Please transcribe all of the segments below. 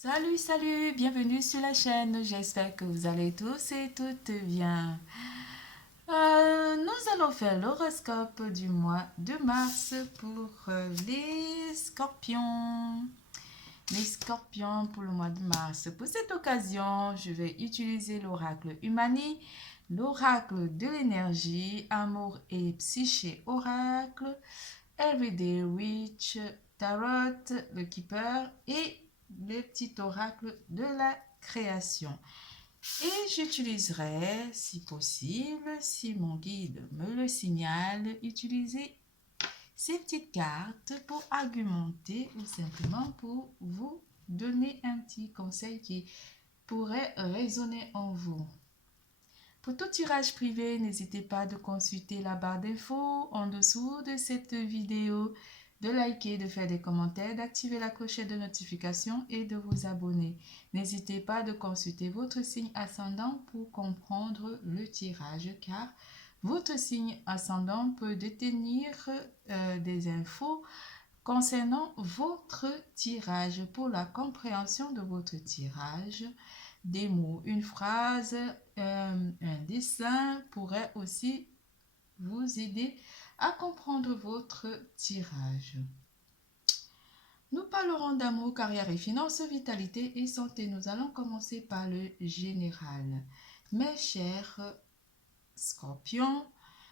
Salut, salut, bienvenue sur la chaîne. J'espère que vous allez tous et toutes bien. Nous allons faire l'horoscope du mois de mars pour les scorpions. Les scorpions pour le mois de mars. Pour cette occasion, je vais utiliser l'oracle Humani, l'oracle de l'énergie, amour et psyché oracle, Everyday Witch, Tarot, le Keeper et le petit oracle de la création. Et j'utiliserai, si possible, si mon guide me le signale, utiliser ces petites cartes pour argumenter ou simplement pour vous donner un petit conseil qui pourrait résonner en vous. Pour tout tirage privé, n'hésitez pas de consulter la barre d'infos en dessous de cette vidéo, de liker, de faire des commentaires, d'activer la clochette de notification et de vous abonner. N'hésitez pas de consulter votre signe ascendant pour comprendre le tirage car votre signe ascendant peut détenir des infos concernant votre tirage. Pour la compréhension de votre tirage, des mots, une phrase, un dessin pourrait aussi vous aider à comprendre votre tirage. Nous parlerons d'amour, carrière et finances, vitalité et santé. Nous allons commencer par le général. Mes chers scorpions,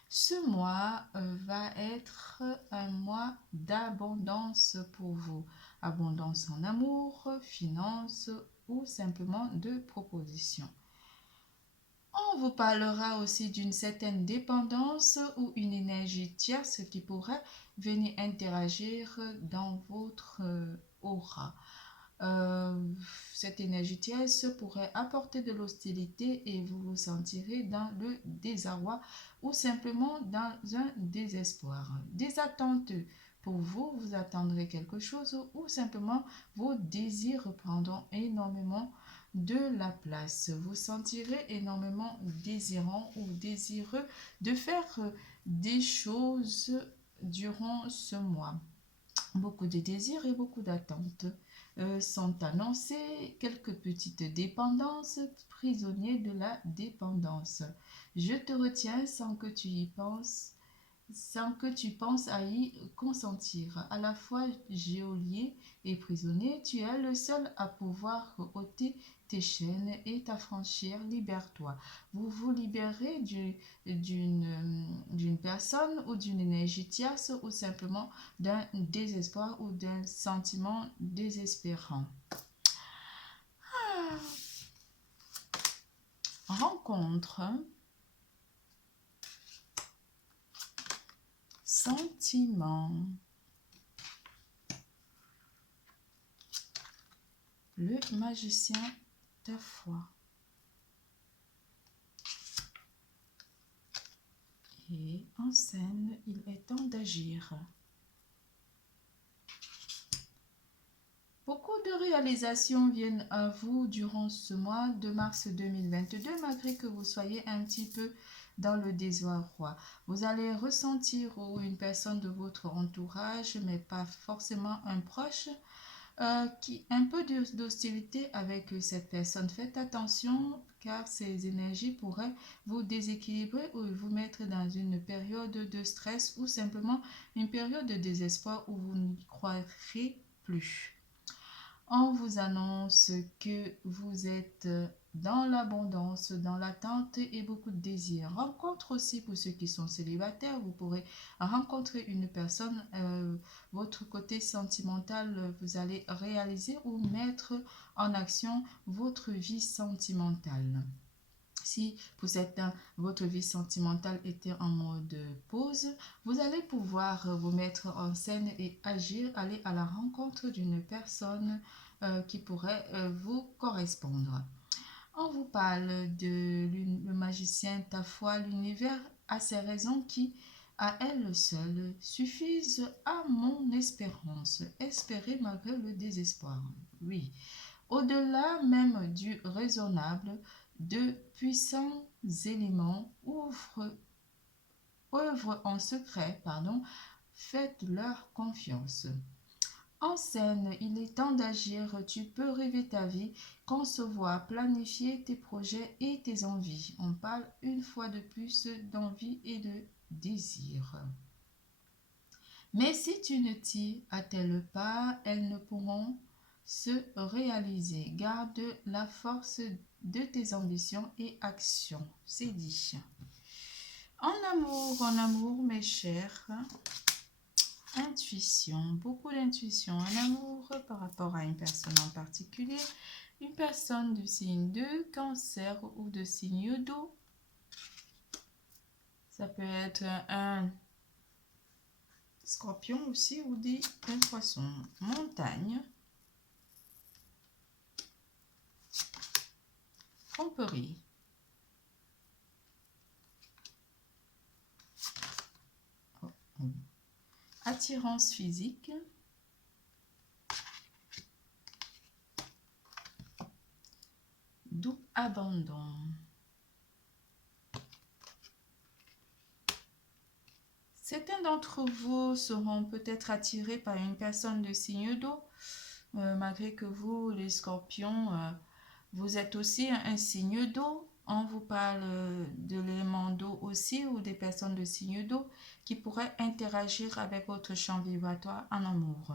ce mois va être un mois d'abondance pour vous. Abondance en amour, finances ou simplement de propositions. On vous parlera aussi d'une certaine dépendance ou une énergie tierce qui pourrait venir interagir dans votre aura. Cette énergie tierce pourrait apporter de l'hostilité et vous vous sentirez dans le désarroi ou simplement dans un désespoir. Des attentes pour vous, vous attendrez quelque chose ou simplement vos désirs prendront énormément de la place. Vous sentirez énormément désirant ou désireux de faire des choses durant ce mois. Beaucoup de désirs et beaucoup d'attentes sont annoncés. Quelques petites dépendances, prisonniers de la dépendance. Je te retiens sans que tu y penses, sans que tu penses à y consentir. À la fois geôlier et prisonnier, tu es le seul à pouvoir ôter tes chaînes et t'affranchir. Libère-toi. Vous vous libérez d'une personne ou d'une énergie tierce ou simplement d'un désespoir ou d'un sentiment désespérant. Rencontre, sentiment, le magicien ta foi. Et en scène, il est temps d'agir. Beaucoup de réalisations viennent à vous durant ce mois de mars 2022, malgré que vous soyez un petit peu dans le désarroi. Vous allez ressentir ou une personne de votre entourage, mais pas forcément un proche, un peu d'hostilité avec cette personne. Faites attention car ces énergies pourraient vous déséquilibrer ou vous mettre dans une période de stress ou simplement une période de désespoir où vous n'y croirez plus. On vous annonce que vous êtes dans l'abondance, dans l'attente et beaucoup de désir. Rencontre aussi pour ceux qui sont célibataires, vous pourrez rencontrer une personne, votre côté sentimental, vous allez réaliser ou mettre en action votre vie sentimentale. Si pour certains, votre vie sentimentale était en mode pause, vous allez pouvoir vous mettre en scène et agir, aller à la rencontre d'une personne qui pourrait vous correspondre. On vous parle de le magicien ta foi, l'univers a ses raisons qui, à elles seules, suffisent à mon espérance. Espérer malgré le désespoir. Oui. Au-delà même du raisonnable, de puissants éléments œuvrent en secret, faites leur confiance. En scène, il est temps d'agir, tu peux rêver ta vie, concevoir, planifier tes projets et tes envies. On parle une fois de plus d'envie et de désir. Mais si tu ne t'y attelles pas, elles ne pourront se réaliser. Garde la force de tes ambitions et actions. C'est dit. En amour, mes chers, intuition, beaucoup d'intuition en amour par rapport à une personne en particulier, une personne du signe de Cancer ou de signe d'eau. Ça peut être un Scorpion aussi ou un Poisson. Montagne. Tromperie. Attirance physique. Doux abandon. Certains d'entre vous seront peut-être attirés par une personne de signe d'eau, malgré que vous, les scorpions, vous êtes aussi un signe d'eau. On vous parle de l'élément d'eau aussi ou des personnes de signe d'eau qui pourraient interagir avec votre champ vibratoire en amour.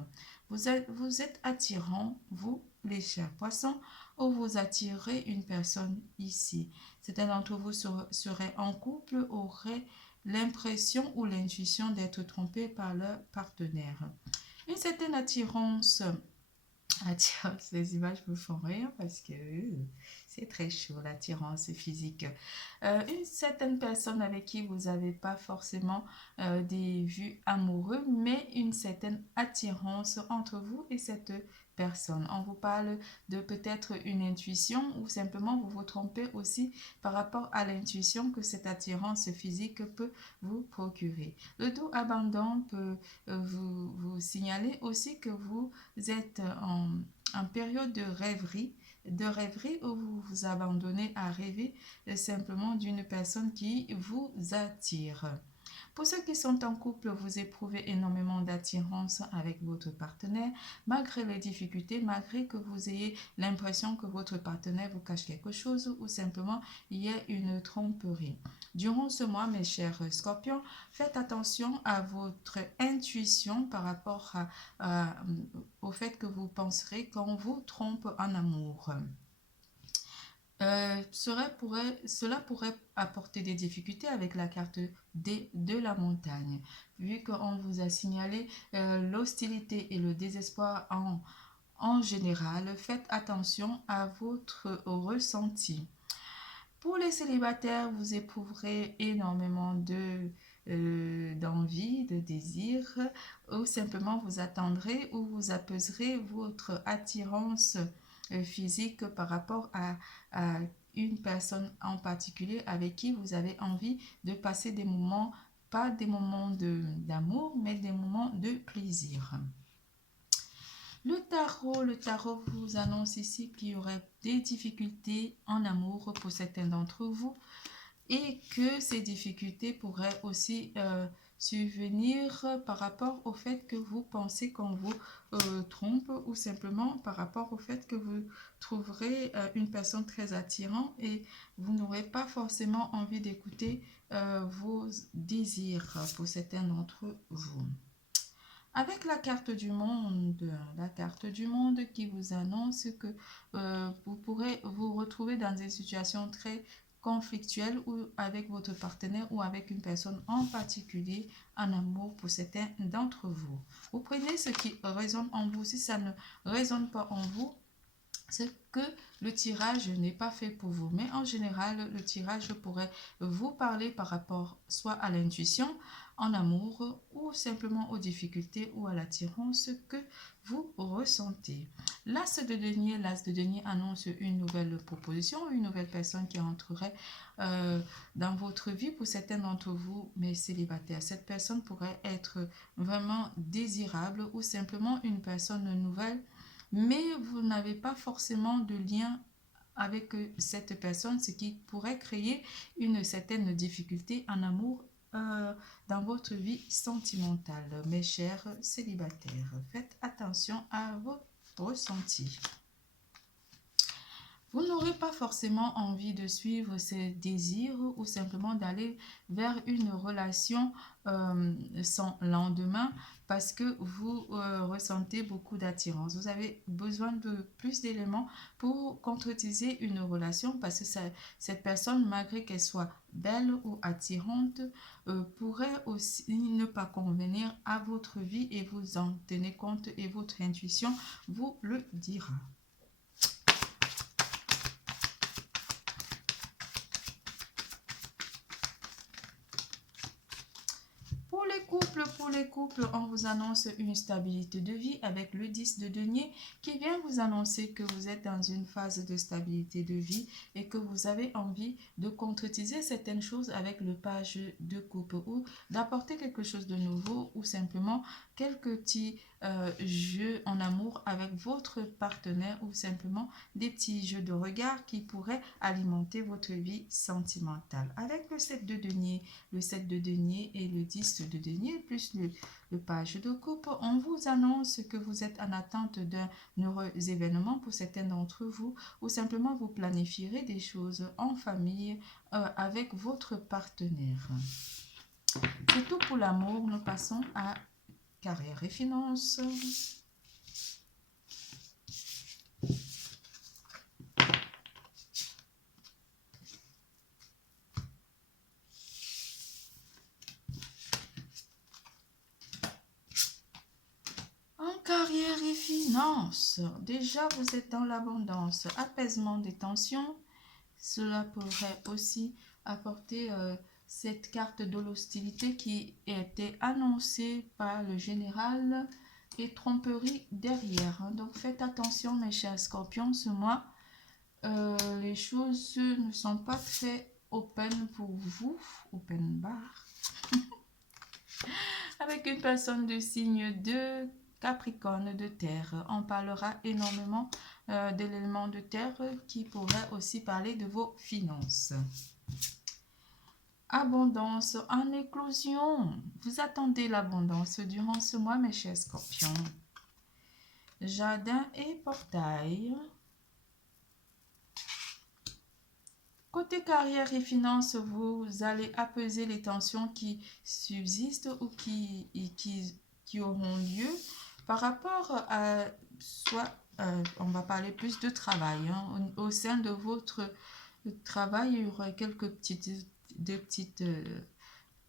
Vous êtes attirant, vous, les chers poissons, ou vous attirez une personne ici. Certains d'entre vous seraient en couple, auraient l'impression ou l'intuition d'être trompés par leur partenaire. Une certaine attirance. Les images me font rire parce que c'est très chaud, l'attirance physique. Une certaine personne avec qui vous n'avez pas forcément des vues amoureuses, mais une certaine attirance entre vous et cette personne. On vous parle de peut-être une intuition ou simplement vous vous trompez aussi par rapport à l'intuition que cette attirance physique peut vous procurer. Le doux abandon peut vous signaler aussi que vous êtes en période de rêverie où vous vous abandonnez à rêver simplement d'une personne qui vous attire. Pour ceux qui sont en couple, vous éprouvez énormément d'attirance avec votre partenaire, malgré les difficultés, malgré que vous ayez l'impression que votre partenaire vous cache quelque chose ou simplement il y a une tromperie. Durant ce mois, mes chers scorpions, faites attention à votre intuition par rapport au fait que vous penserez qu'on vous trompe en amour. Cela pourrait apporter des difficultés avec la carte de la montagne, vu qu'on vous a signalé l'hostilité et le désespoir en général. Faites attention à votre ressenti. Pour les célibataires, vous éprouverez énormément d'envie, de désir, ou simplement vous attendrez ou vous apaiserez votre attirance physique par rapport à une personne en particulier avec qui vous avez envie de passer des moments, pas des moments d'amour, mais des moments de plaisir. Le tarot vous annonce ici qu'il y aurait des difficultés en amour pour certains d'entre vous et que ces difficultés pourraient aussi survenir par rapport au fait que vous pensez qu'on vous trompe ou simplement par rapport au fait que vous trouverez une personne très attirante et vous n'aurez pas forcément envie d'écouter vos désirs pour certains d'entre vous. Avec la carte du monde qui vous annonce que vous pourrez vous retrouver dans des situations très conflictuelles ou avec votre partenaire ou avec une personne en particulier en amour pour certains d'entre vous. Vous prenez ce qui résonne en vous. Si ça ne résonne pas en vous, c'est que le tirage n'est pas fait pour vous. Mais en général, le tirage pourrait vous parler par rapport soit à l'intuition en amour ou simplement aux difficultés ou à l'attirance que vous ressentez. L'as de denier annonce une nouvelle proposition, une nouvelle personne qui entrerait dans votre vie pour certains d'entre vous, mais célibataires. Cette personne pourrait être vraiment désirable ou simplement une personne nouvelle, mais vous n'avez pas forcément de lien avec cette personne, ce qui pourrait créer une certaine difficulté en amour dans votre vie sentimentale, mes chers célibataires. Faites attention à vos ressentis. Vous n'aurez pas forcément envie de suivre ces désirs ou simplement d'aller vers une relation sans lendemain parce que vous ressentez beaucoup d'attirance. Vous avez besoin de plus d'éléments pour concrétiser une relation parce que cette personne, malgré qu'elle soit belle ou attirante, pourrait aussi ne pas convenir à votre vie et vous en tenez compte et votre intuition vous le dira. Pour les couples, on vous annonce une stabilité de vie avec le 10 de denier qui vient vous annoncer que vous êtes dans une phase de stabilité de vie et que vous avez envie de concrétiser certaines choses avec le page de coupe ou d'apporter quelque chose de nouveau ou simplement quelques petits jeux en amour avec votre partenaire ou simplement des petits jeux de regard qui pourraient alimenter votre vie sentimentale. Avec le 7 de denier, et le 10 de denier plus le page de coupe, on vous annonce que vous êtes en attente d'un heureux événement pour certains d'entre vous ou simplement vous planifierez des choses en famille avec votre partenaire. C'est tout pour l'amour. Nous passons à carrière et finances. Carrière et finances. Déjà, vous êtes dans l'abondance, apaisement des tensions. Cela pourrait aussi apporter cette carte de l'hostilité qui était annoncée par le général et tromperie derrière. Donc, faites attention, mes chers scorpions, ce mois. Les choses ne sont pas très open pour vous. Open bar. Avec une personne de signe de Capricorne de terre. On parlera énormément de l'élément de terre qui pourrait aussi parler de vos finances. Abondance en éclosion. Vous attendez l'abondance durant ce mois, mes chers scorpions. Jardin et portail. Côté carrière et finances, vous allez apaiser les tensions qui subsistent ou qui auront lieu par rapport à soit, on va parler plus de travail. Au sein de votre travail, il y aura quelques petites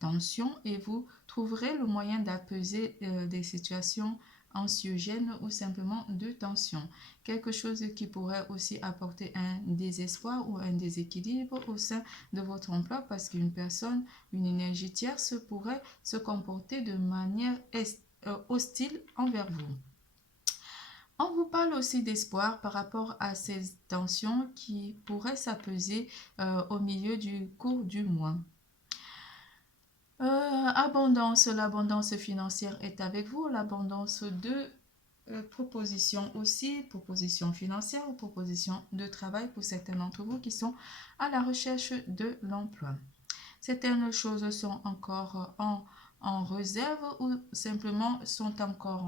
tensions et vous trouverez le moyen d'apaiser des situations anxiogènes ou simplement de tension. Quelque chose qui pourrait aussi apporter un désespoir ou un déséquilibre au sein de votre emploi parce qu'une personne, une énergie tierce pourrait se comporter de manière hostile envers vous. On vous parle aussi d'espoir par rapport à ces tensions qui pourraient s'apaiser au milieu du cours du mois. Abondance, l'abondance financière est avec vous, l'abondance de propositions aussi, propositions financières ou propositions de travail pour certains d'entre vous qui sont à la recherche de l'emploi. Certaines choses sont encore en réserve ou simplement sont encore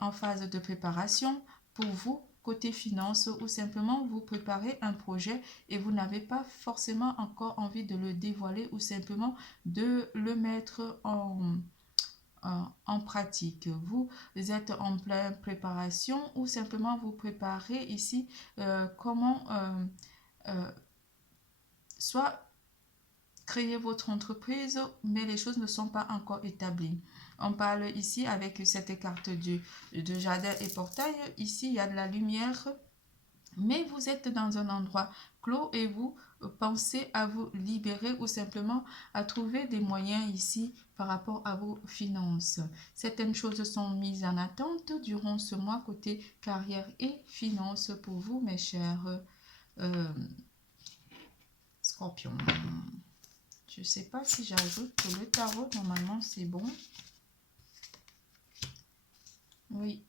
en phase de préparation pour vous. Côté finance ou simplement vous préparez un projet et vous n'avez pas forcément encore envie de le dévoiler ou simplement de le mettre en pratique. Vous êtes en pleine préparation ou simplement vous préparez ici comment soit créer votre entreprise, mais les choses ne sont pas encore établies. On parle ici avec cette carte de jardin et portail. Ici, il y a de la lumière, mais vous êtes dans un endroit clos et vous pensez à vous libérer ou simplement à trouver des moyens ici par rapport à vos finances. Certaines choses sont mises en attente durant ce mois côté carrière et finances pour vous, mes chers scorpions. Je ne sais pas si j'ajoute le tarot. Normalement, c'est bon. Oui,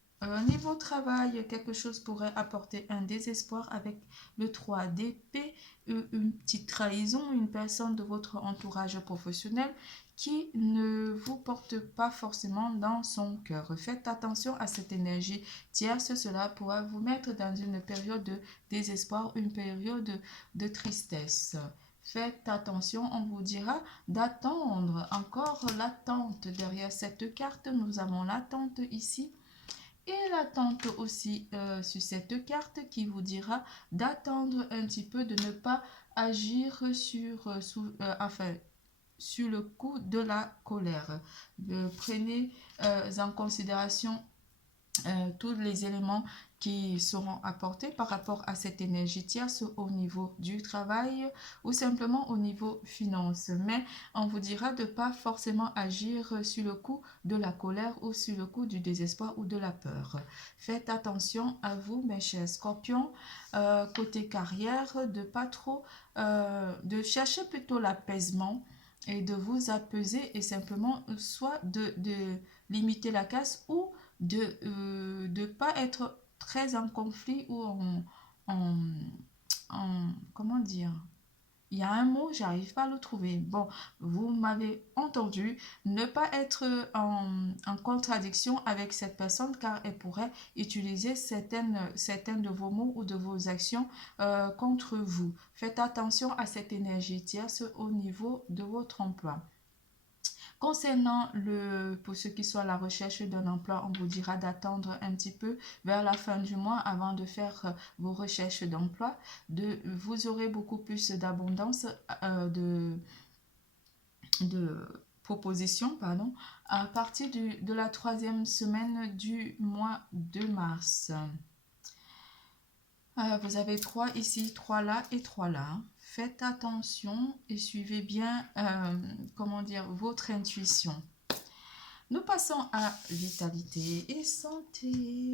Niveau travail, quelque chose pourrait apporter un désespoir avec le 3 d'épée, une petite trahison, une personne de votre entourage professionnel qui ne vous porte pas forcément dans son cœur. Faites attention à cette énergie tierce, cela pourra vous mettre dans une période de désespoir, une période de tristesse. Faites attention, on vous dira d'attendre. Encore l'attente derrière cette carte, nous avons l'attente ici. Et l'attente aussi sur cette carte qui vous dira d'attendre un petit peu, de ne pas agir sur le coup de la colère. Prenez en considération tous les éléments qui seront apportés par rapport à cette énergie tierce au niveau du travail ou simplement au niveau finance. Mais on vous dira de ne pas forcément agir sur le coup de la colère ou sur le coup du désespoir ou de la peur. Faites attention à vous, mes chers scorpions, côté carrière, de pas trop, de chercher plutôt l'apaisement et de vous apaiser et simplement soit de limiter la casse ou de ne pas être très en conflit ou en, comment dire, il y a un mot, j'arrive pas à le trouver. Bon, vous m'avez entendu, ne pas être en contradiction avec cette personne car elle pourrait utiliser certains de vos mots ou de vos actions contre vous. Faites attention à cette énergie tierce au niveau de votre emploi. Concernant pour ceux qui sont à la recherche d'un emploi, on vous dira d'attendre un petit peu vers la fin du mois avant de faire vos recherches d'emploi. Vous aurez beaucoup plus d'abondance de propositions à partir de la 3e semaine du mois de mars. Vous avez 3 ici, 3 là et 3 là. Faites attention et suivez bien, votre intuition. Nous passons à vitalité et santé.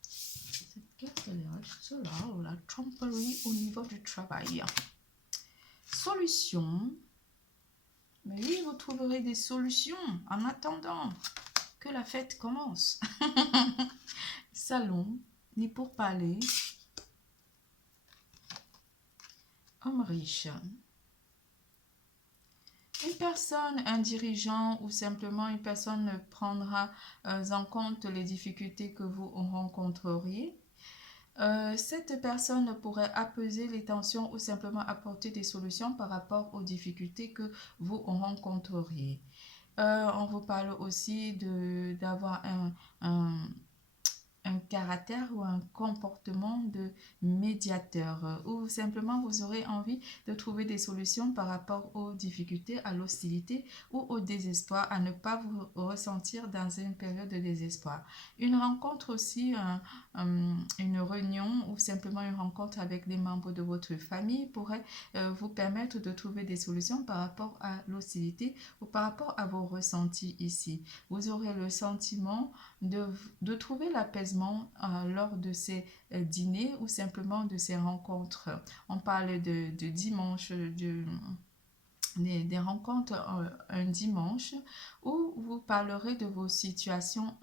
Cette carte, elle reste là, la tromperie au niveau du travail. Solution. Mais oui, vous trouverez des solutions en attendant que la fête commence. Salon, ni pour parler. Homme riche. Une personne, un dirigeant ou simplement une personne prendra en compte les difficultés que vous rencontreriez. Cette personne pourrait apaiser les tensions ou simplement apporter des solutions par rapport aux difficultés que vous rencontreriez. On vous parle aussi d'avoir un caractère ou un comportement de médiateur ou simplement vous aurez envie de trouver des solutions par rapport aux difficultés, à l'hostilité ou au désespoir, à ne pas vous ressentir dans une période de désespoir. Une rencontre aussi, une réunion ou simplement une rencontre avec des membres de votre famille pourrait vous permettre de trouver des solutions par rapport à l'hostilité ou par rapport à vos ressentis ici. Vous aurez le sentiment de trouver l'apaisement lors de ces dîners ou simplement de ces rencontres. On parle de dimanche, des rencontres un dimanche où vous parlerez de vos situations,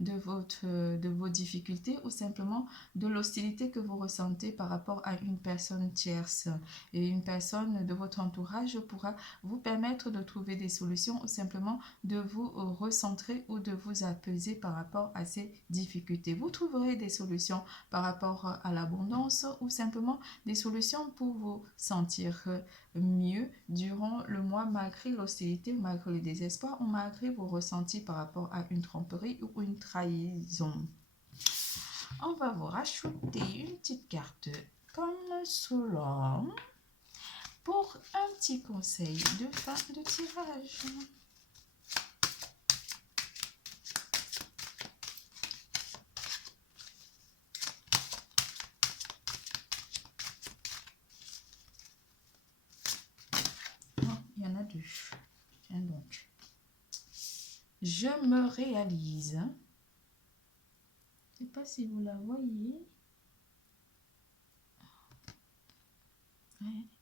de vos difficultés ou simplement de l'hostilité que vous ressentez par rapport à une personne tierce. Et une personne de votre entourage pourra vous permettre de trouver des solutions ou simplement de vous recentrer ou de vous apaiser par rapport à ces difficultés. Vous trouverez des solutions par rapport à l'abondance ou simplement des solutions pour vous sentir mieux durant le mois malgré l'hostilité, malgré le désespoir ou malgré vos ressentis par rapport à une tromperie ou une trahison. On va vous rajouter une petite carte comme cela pour un petit conseil de fin de tirage. Il y en a 2. Tiens donc. Je me réalise. Je ne sais pas si vous la voyez.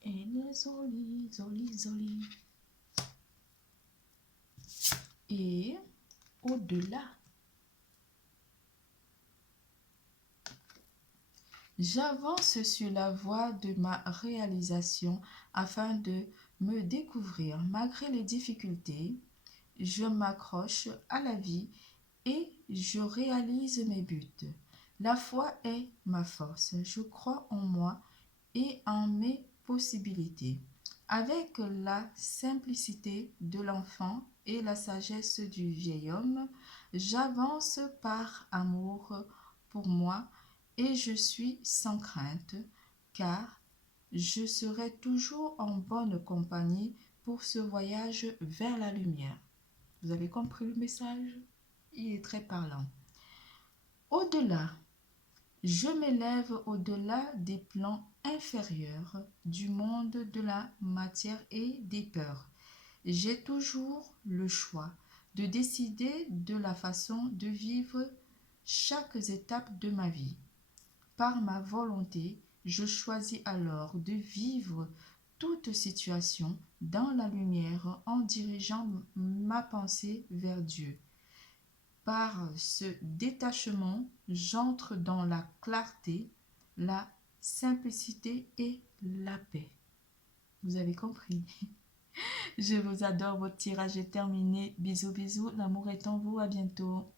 Elle est jolie, jolie, jolie. et au-delà. J'avance sur la voie de ma réalisation afin de me découvrir. Malgré les difficultés, je m'accroche à la vie et je réalise mes buts. La foi est ma force. Je crois en moi et en mes possibilités. Avec la simplicité de l'enfant et la sagesse du vieil homme, j'avance par amour pour moi et je suis sans crainte, car je serai toujours en bonne compagnie pour ce voyage vers la lumière. Vous avez compris le message? Il est très parlant. Au-delà, je m'élève au-delà des plans inférieurs du monde de la matière et des peurs. J'ai toujours le choix de décider de la façon de vivre chaque étape de ma vie. Par ma volonté, je choisis alors de vivre toute situation dans la lumière en dirigeant ma pensée vers Dieu. Par ce détachement, j'entre dans la clarté, la simplicité et la paix. Vous avez compris? Je vous adore, votre tirage est terminé. Bisous, bisous, l'amour est en vous, à bientôt.